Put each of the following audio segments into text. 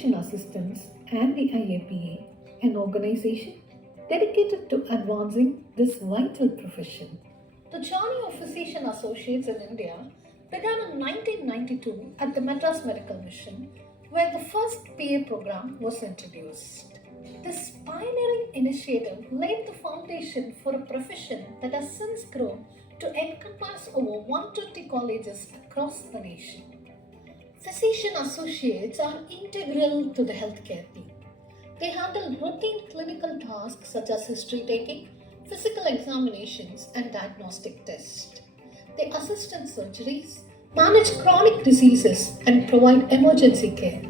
physician assistants and the IAPA, an organization dedicated to advancing this vital profession. The journey of physician associates in India began in 1992 at the Madras Medical Mission, where the first PA program was introduced. This pioneering initiative laid the foundation for a profession that has since grown to encompass over 120 colleges across the nation. Physician associates are integral to the healthcare team. They handle routine clinical tasks such as history taking, physical examinations, and diagnostic tests. They assist in surgeries, manage chronic diseases, and provide emergency care.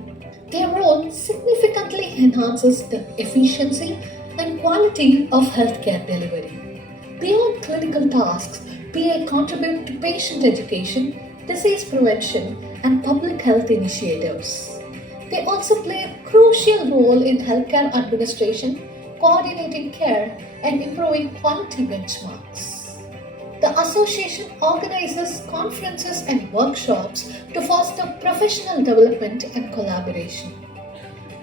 Their role significantly enhances the efficiency and quality of healthcare delivery. Beyond clinical tasks, PA contribute to patient education, disease prevention, and public health initiatives. They also play a crucial role in healthcare administration, coordinating care, and improving quality benchmarks. The association organizes conferences and workshops to foster professional development and collaboration.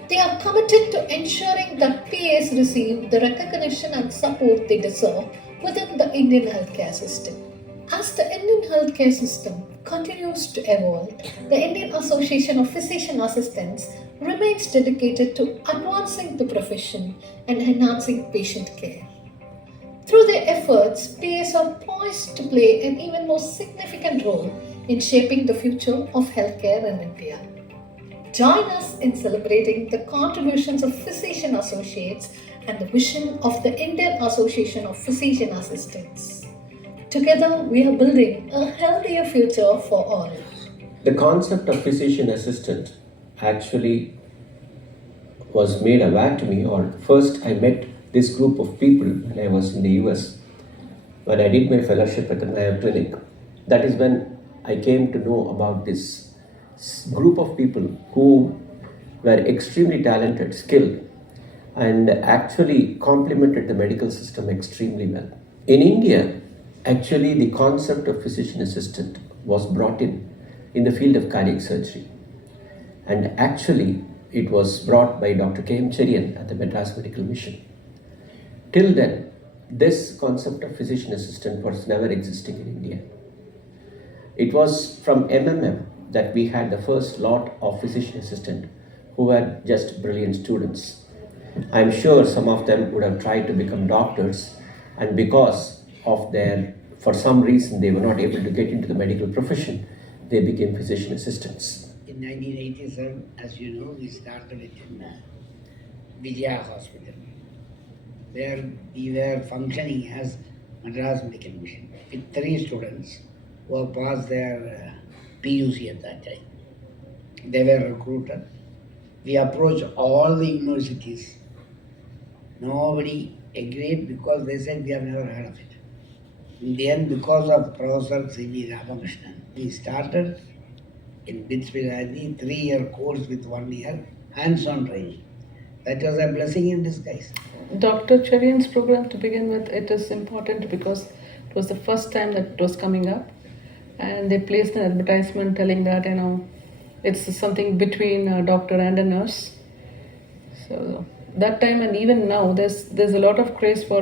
They are committed to ensuring that PAs receive the recognition and support they deserve within the Indian healthcare system. As the Indian healthcare system continues to evolve, the Indian Association of Physician Assistants remains dedicated to advancing the profession and enhancing patient care. Through their efforts, PAs are poised to play an even more significant role in shaping the future of healthcare in India. Join us in celebrating the contributions of physician associates and the vision of the Indian Association of Physician Assistants. Together, we are building a healthier future for all. The concept of physician assistant actually was made aware to me, or first I met this group of people when I was in the US, when I did my fellowship at the Mayo Clinic. That is when I came to know about this group of people who were extremely talented, skilled, and actually complemented the medical system extremely well. In India, actually the concept of physician assistant was brought in the field of cardiac surgery. And actually it was brought by Dr. K.M. Cherian at the Madras Medical Mission. Till then, this concept of physician assistant was never existing in India. It was from MMM that we had the first lot of physician assistant who were just brilliant students. I'm sure some of them would have tried to become doctors, and because of for some reason they were not able to get into the medical profession, they became physician assistants. In 1987, as you know, we started it in Vijaya Hospital, where we were functioning as Madras Medical Mission with 3 students who have passed their PUC at that time. They were recruited. We approached all the universities. Nobody agreed because they said we have never heard of it. In the end, because of Professor C.V. Ramakrishnan, we started in Bitsviradi 3-year course with 1 year hands-on training. That was a blessing in disguise. Dr. Cherian's program, to begin with, it is important because it was the first time that it was coming up, and they placed an advertisement telling that it's something between a doctor and a nurse. So that time and even now, there's a lot of craze for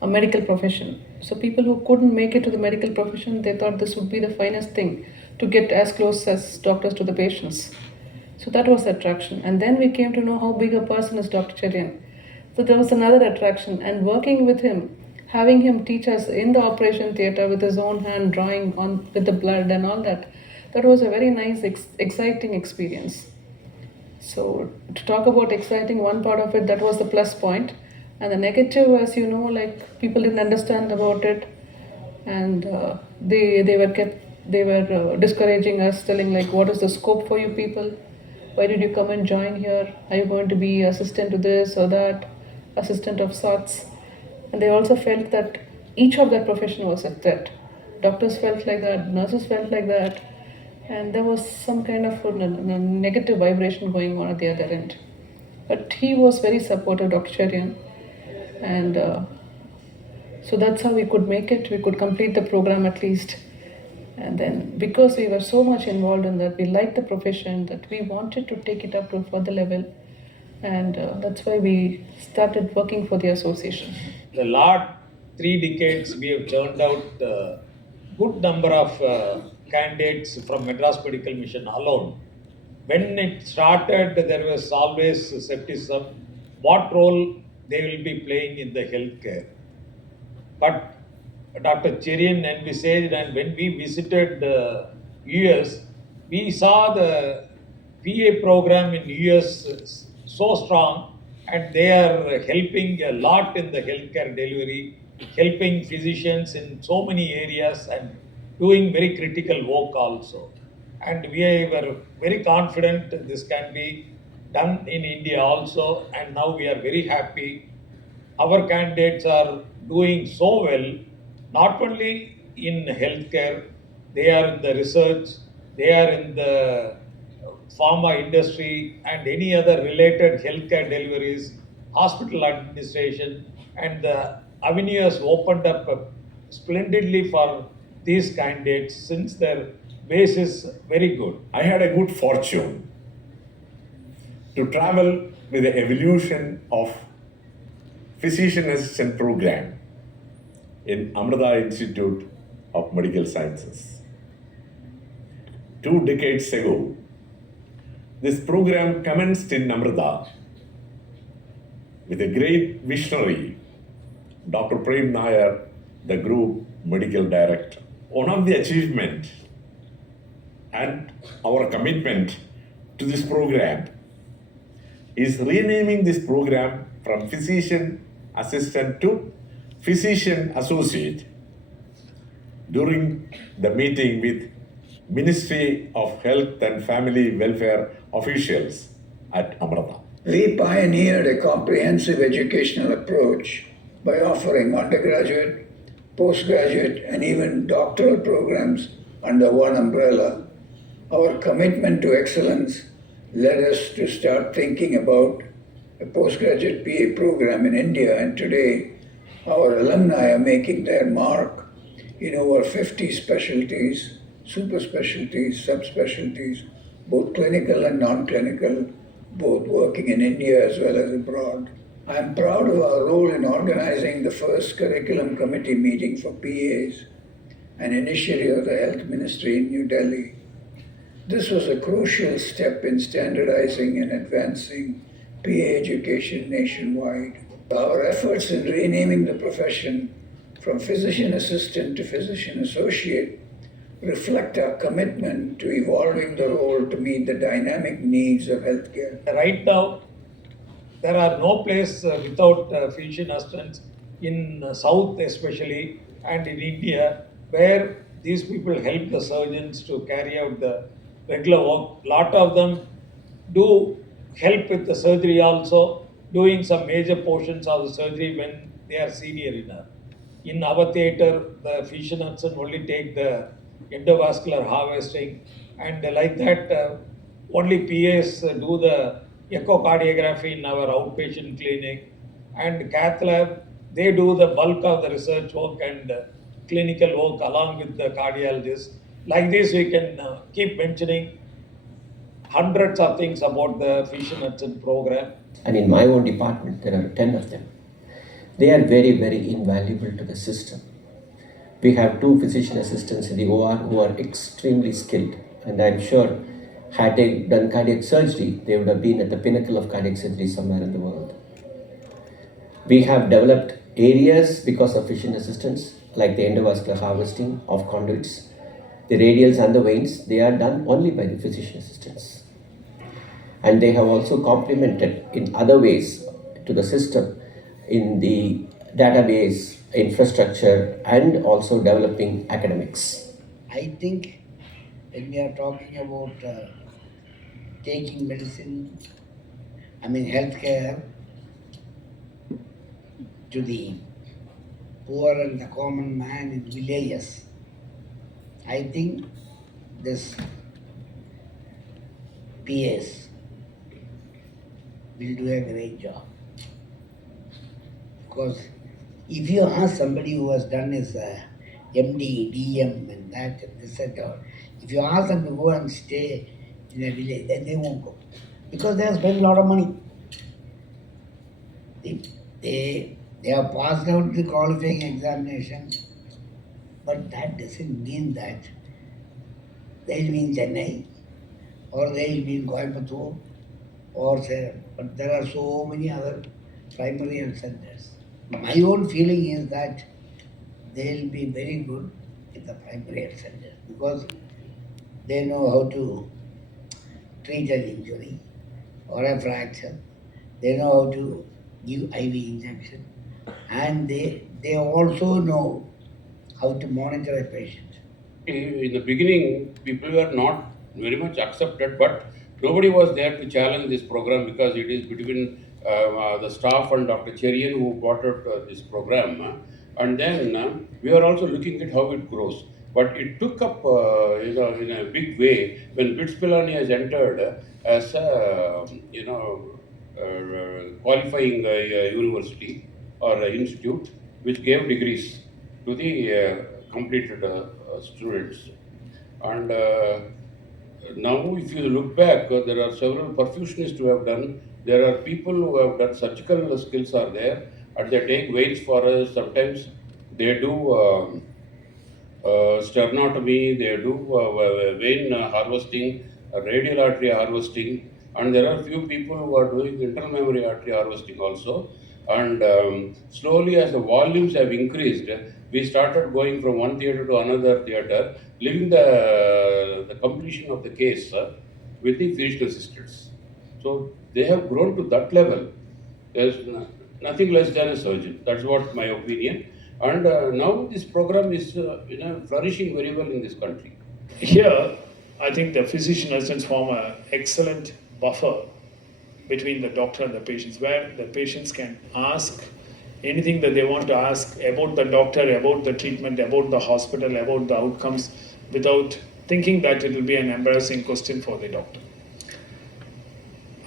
a medical profession. So people who couldn't make it to the medical profession, they thought this would be the finest thing, to get as close as doctors to the patients. So that was the attraction. And then we came to know how big a person is Dr. Cherian. So there was another attraction, and working with him, having him teach us in the operation theatre with his own hand, drawing on with the blood and all that, that was a very nice, exciting experience. So to talk about exciting, one part of it, that was the plus point. And the negative, as you know, like people didn't understand about it, and they were discouraging us, telling like, what is the scope for you people? Why did you come and join here? Are you going to be assistant to this or that, assistant of sorts? And they also felt that each of their profession was a threat. Doctors felt like that, nurses felt like that, and there was some kind of a negative vibration going on at the other end. But he was very supportive, Dr. Cherian, and so that's how we could make it. We could complete the program at least. And then, because we were so much involved in that, we liked the profession, that we wanted to take it up to a further level, and that's why we started working for the association. The last 3 decades, we have churned out a good number of candidates from Madras Medical Mission alone. When it started, there was always skepticism what role they will be playing in the healthcare. But Dr. Cherian envisaged, and when we visited the US, we saw the PA program in US so strong, and they are helping a lot in the healthcare delivery, helping physicians in so many areas and doing very critical work also. And we were very confident this can be done in India also, and now we are very happy our candidates are doing so well, not only in healthcare, they are in the research, they are in the pharma industry and any other related healthcare deliveries, hospital administration, and the avenue has opened up splendidly for these candidates since their base is very good. I had a good fortune to travel with the evolution of physician assistant program in Amrita Institute of Medical Sciences. 2 decades ago, this program commenced in Amrita with a great visionary, Dr. Prem Nair, the group medical director. One of the achievements and our commitment to this program is renaming this program from physician assistant to physician associate during the meeting with Ministry of Health and Family Welfare officials at Amrita. We pioneered a comprehensive educational approach by offering undergraduate, postgraduate, and even doctoral programs under one umbrella. Our commitment to excellence led us to start thinking about a postgraduate PA program in India, and today our alumni are making their mark in over 50 specialties, super specialties, subspecialties, both clinical and non-clinical, both working in India as well as abroad. I am proud of our role in organizing the first curriculum committee meeting for PAs, an initiative of the Health Ministry in New Delhi. This was a crucial step in standardizing and advancing PA education nationwide. Our efforts in renaming the profession from physician assistant to physician associate reflect our commitment to evolving the role to meet the dynamic needs of healthcare. Right now, there are no place without physician assistants in South especially and in India, where these people help the surgeons to carry out the regular work. Lot of them do help with the surgery also, doing some major portions of the surgery when they are senior enough. In our theatre, the physician assistant only take the endovascular harvesting, and like that, only PAs do the echocardiography in our outpatient clinic, and cath lab, they do the bulk of the research work and clinical work along with the cardiologist. Like this, we can keep mentioning hundreds of things about the physician assistant program. And in my own department, there are 10 of them. They are very, very invaluable to the system. We have 2 physician assistants in the OR who are extremely skilled, and I'm sure had they done cardiac surgery, they would have been at the pinnacle of cardiac surgery somewhere in the world. We have developed areas because of physician assistants, like the endovascular harvesting of conduits, the radials and the veins. They are done only by the physician assistants. And they have also complemented in other ways to the system in the database, infrastructure, and also developing academics. I think when we are talking about taking medicine, healthcare to the poor and the common man in villages, I think this PS will do a great job. Because if you ask somebody who has done his MD, DM, and and that, this and that. If you ask them to go and stay in a village, then they won't go. Because they have spent a lot of money. They have passed out the qualifying examination, but that doesn't mean that they'll be in Chennai or they'll be in Coimbatore or say, but there are so many other primary health centers. My own feeling is that they'll be very good in the primary health centers because they know how to treat an injury or a fracture. They know how to give IV injection, and they also know how to monitor a patient. In the beginning, people were not very much accepted, but nobody was there to challenge this program because it is between the staff and Dr. Cherian who brought out this program. And then we are also looking at how it grows. But it took up in a big way when BITS Pilani has entered as a qualifying university or institute which gave degrees to the completed students. And now, if you look back, there are several perfusionists who have done. There are people who have done surgical skills are there, and they take veins for us. Sometimes they do sternotomy, they do vein harvesting, radial artery harvesting, and there are few people who are doing internal memory artery harvesting also. And slowly, as the volumes have increased, we started going from one theatre to another theatre, leaving the completion of the case with the physician assistants. So they have grown to that level. There's nothing less than a surgeon. That's what my opinion. And now this program is flourishing very well in this country. Here, I think the physician assistants form an excellent buffer between the doctor and the patients, where the patients can ask anything that they want to ask about the doctor, about the treatment, about the hospital, about the outcomes, without thinking that it will be an embarrassing question for the doctor.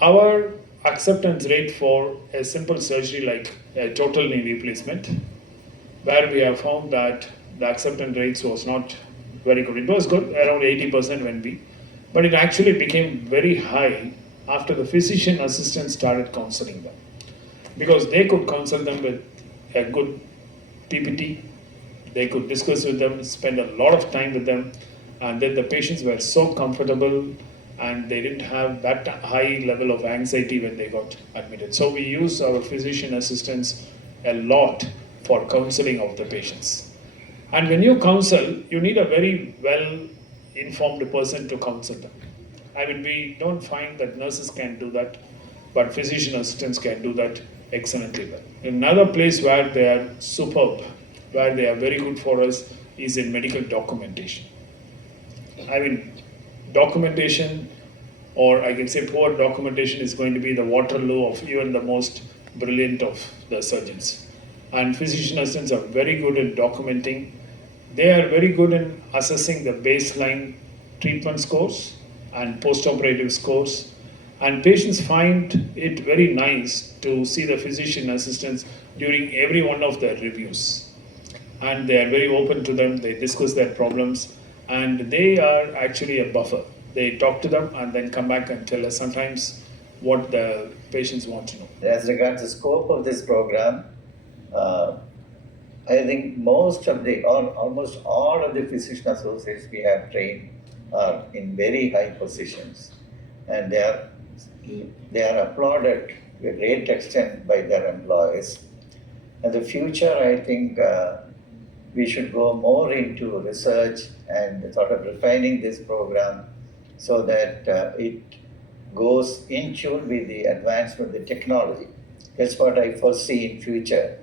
Our acceptance rate for a simple surgery like a total knee replacement, where we have found that the acceptance rates was not very good. It was good, around 80% when we, but it actually became very high after the physician assistant started counseling them. Because they could counsel them with a good PPT, they could discuss with them, spend a lot of time with them, and then the patients were so comfortable and they didn't have that high level of anxiety when they got admitted. So we use our physician assistants a lot for counseling of the patients. And when you counsel, you need a very well informed person to counsel them. I mean, we don't find that nurses can do that, but physician assistants can do that excellently well. Another place where they are superb, where they are very good for us, is in medical documentation. I mean, documentation, or I can say poor documentation, is going to be the Waterloo of even the most brilliant of the surgeons. And physician assistants are very good in documenting. They are very good in assessing the baseline treatment scores and post-operative scores. And patients find it very nice to see the physician assistants during every one of their reviews. And they are very open to them, they discuss their problems, and they are actually a buffer. They talk to them and then come back and tell us sometimes what the patients want to know. As regards the scope of this program, I think almost all of the physician associates we have trained are in very high positions, and they are applauded to a great extent by their employees. In the future, I think we should go more into research and sort of refining this program so that it goes in tune with the advancement of the technology. That's what I foresee in future,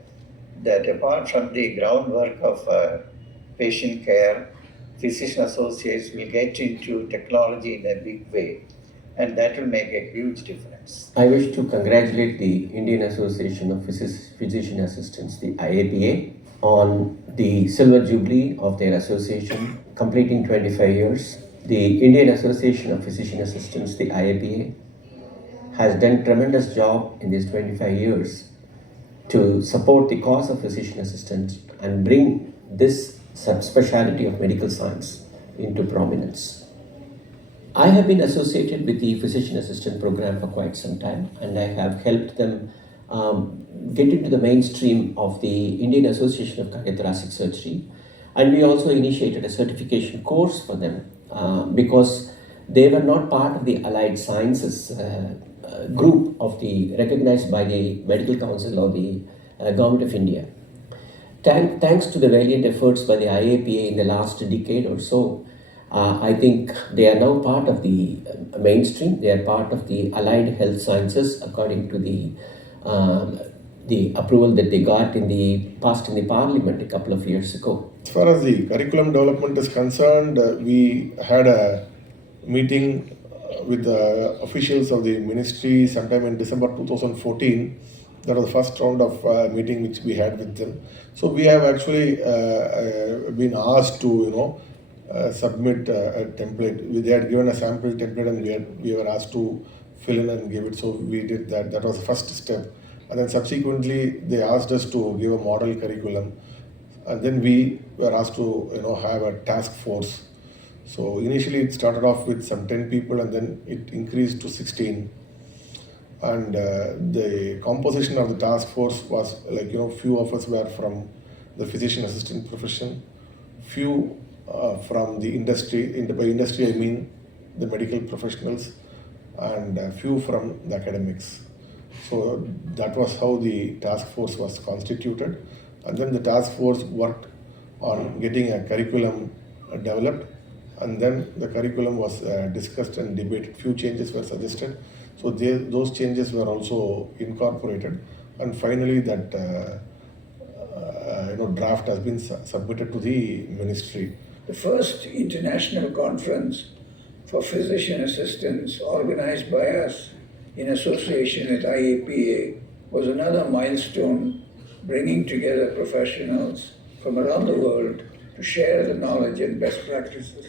that apart from the groundwork of patient care, physician associates will get into technology in a big way, and that will make a huge difference. I wish to congratulate the Indian Association of Physician Assistants, the IAPA, on the silver jubilee of their association, completing 25 years. The Indian Association of Physician Assistants, the IAPA, has done tremendous job in these 25 years to support the cause of physician assistants and bring this subspecialty of medical science into prominence. I have been associated with the physician assistant program for quite some time, and I have helped them get into the mainstream of the Indian Association of Cardiothoracic Surgery. And we also initiated a certification course for them because they were not part of the allied sciences group of the recognized by the Medical Council or the Government of India. Thanks to the valiant efforts by the IAPA in the last decade or so, I think they are now part of the mainstream. They are part of the allied health sciences according to the approval that they got passed in the parliament a couple of years ago. As far as the curriculum development is concerned, we had a meeting with the officials of the ministry sometime in December 2014. That was the first round of meeting which we had with them. So we have actually been asked to, submit a template. They had given a sample template and we were asked to fill in and give it. So we did that. That was the first step. And then subsequently they asked us to give a model curriculum. And then we were asked to have a task force. So initially it started off with some 10 people and then it increased to 16. And the composition of the task force was like, few of us were from the physician assistant profession, few from the industry. By industry I mean the medical professionals, and a few from the academics. So that was how the task force was constituted. And then the task force worked on getting a curriculum developed, and then the curriculum was discussed and debated. Few changes were suggested. So those changes were also incorporated, and finally that draft has been submitted to the ministry. The first international conference for physician assistants organized by us in association with IAPA was another milestone, bringing together professionals from around the world to share the knowledge and best practices.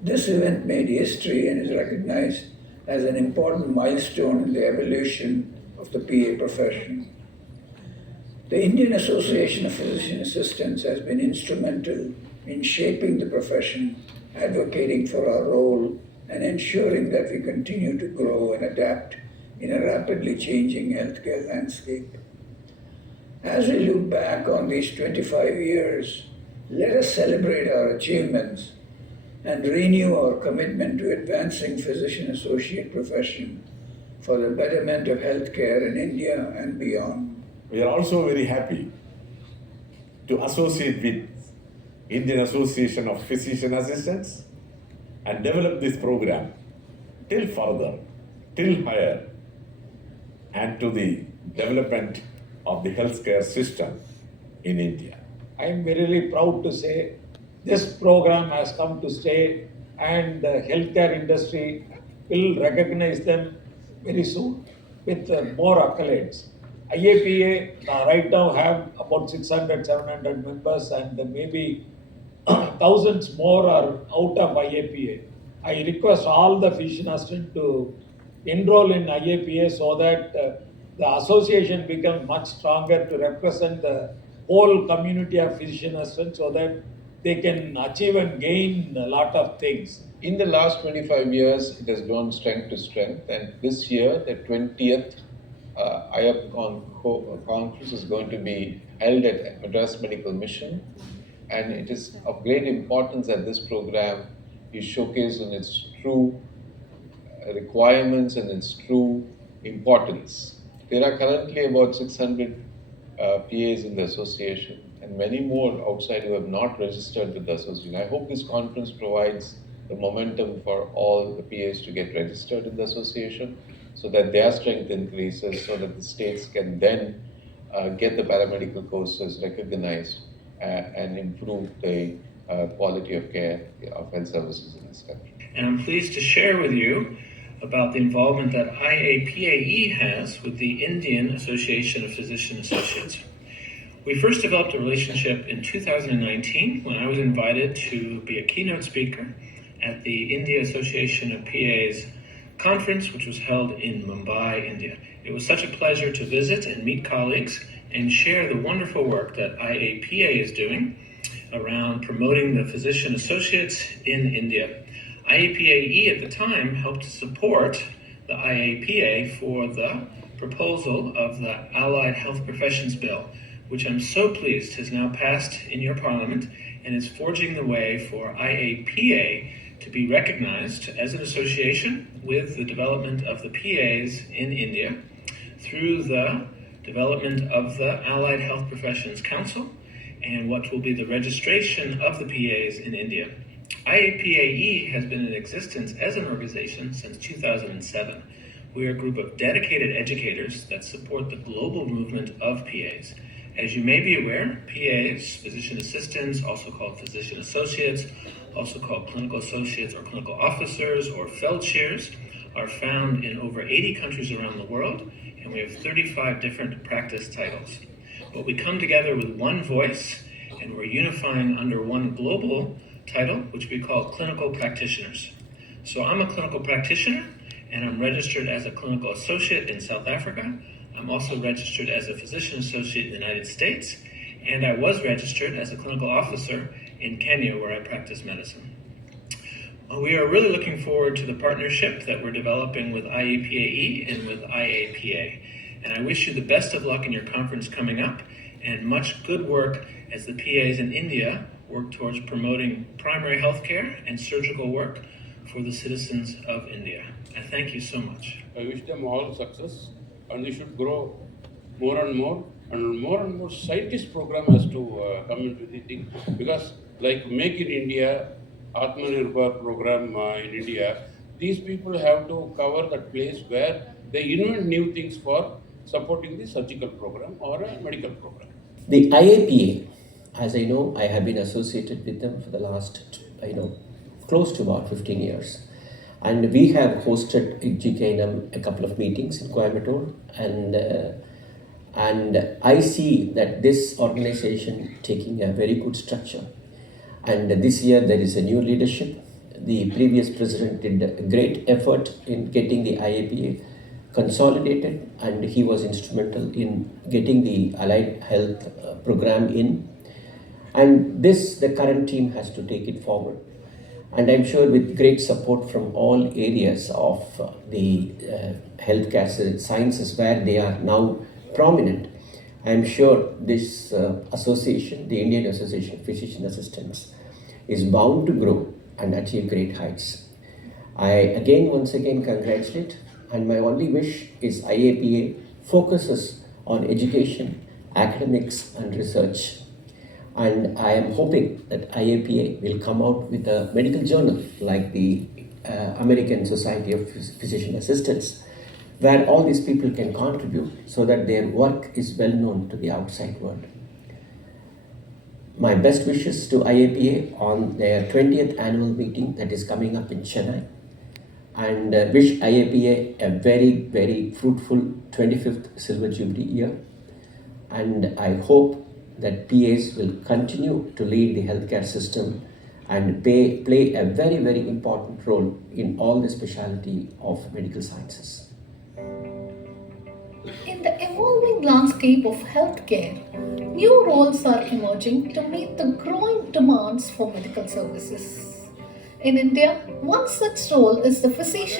This event made history and is recognized as an important milestone in the evolution of the PA profession. The Indian Association of Physician Assistants has been instrumental in shaping the profession, advocating for our role, and ensuring that we continue to grow and adapt in a rapidly changing healthcare landscape. As we look back on these 25 years, let us celebrate our achievements and renew our commitment to advancing physician associate profession for the betterment of healthcare in India and beyond. We are also very happy to associate with Indian Association of Physician Assistants and develop this program till further, till higher, and to the development of the healthcare system in India. I am very proud to say this program has come to stay, and the healthcare industry will recognize them very soon with more accolades. IAPA right now have about 600, 700 members, and maybe thousands more are out of IAPA. I request all the physician assistants to enroll in IAPA so that the association becomes much stronger to represent the whole community of physician assistants so that they can achieve and gain a lot of things. In the last 25 years, it has grown strength to strength, and this year, the 20th IAPACON conference is going to be held at Madras Medical Mission, and it is of great importance that this program is showcased in its true requirements and its true importance. There are currently about 600 PAs in the association, and many more outside who have not registered with the association. I hope this conference provides the momentum for all the PAs to get registered in the association so that their strength increases, so that the states can then get the paramedical courses recognized and improve the quality of care of health services in this country. And I'm pleased to share with you about the involvement that IAPAE has with the Indian Association of Physician Associates. We first developed a relationship in 2019 when I was invited to be a keynote speaker at the India Association of PAs conference, which was held in Mumbai, India. It was such a pleasure to visit and meet colleagues and share the wonderful work that IAPA is doing around promoting the physician associates in India. IAPAE at the time helped to support the IAPA for the proposal of the Allied Health Professions Bill, which I'm so pleased has now passed in your parliament and is forging the way for IAPA to be recognized as an association with the development of the PAs in India through the development of the Allied Health Professions Council and what will be the registration of the PAs in India. IAPAE has been in existence as an organization since 2007. We are a group of dedicated educators that support the global movement of PAs. As you may be aware, PAs, physician assistants, also called physician associates, also called clinical associates or clinical officers or feldchairs, are found in over 80 countries around the world, and we have 35 different practice titles. But we come together with one voice, and we're unifying under one global title, which we call clinical practitioners. So I'm a clinical practitioner, and I'm registered as a clinical associate in South Africa. I'm also registered as a physician associate in the United States, and I was registered as a clinical officer in Kenya, where I practice medicine. We are really looking forward to the partnership that we're developing with IAPAE and with IAPA. And I wish you the best of luck in your conference coming up, and much good work as the PAs in India work towards promoting primary health care and surgical work for the citizens of India. I thank you so much. I wish them all success, and they should grow more and more scientist program has to come into the thing, because like Make in India, Atmanirbhar program in India, these people have to cover that place where they invent new things for supporting the surgical program or a medical program. The IAPA, as I know, I have been associated with them for the last, close to about 15 years. And we have hosted in GKNM a couple of meetings in Coimbatore, and I see that this organization taking a very good structure. And this year there is a new leadership. The previous president did a great effort in getting the IAPA consolidated, and he was instrumental in getting the allied health program in. And this, the current team has to take it forward. And I'm sure with great support from all areas of the healthcare sciences where they are now prominent, I'm sure this association, the Indian Association of Physician Assistants, is bound to grow and achieve great heights. I once again congratulate, and my only wish is IAPA focuses on education, academics and research. And I am hoping that IAPA will come out with a medical journal like the American Society of Physician Assistants, where all these people can contribute so that their work is well known to the outside world. My best wishes to IAPA on their 20th annual meeting that is coming up in Chennai, and wish IAPA a very, very fruitful 25th Silver Jubilee year. And I hope that PAs will continue to lead the healthcare system and play a very, very important role in all the specialty of medical sciences. In the evolving landscape of healthcare, new roles are emerging to meet the growing demands for medical services. In India, one such role is the physician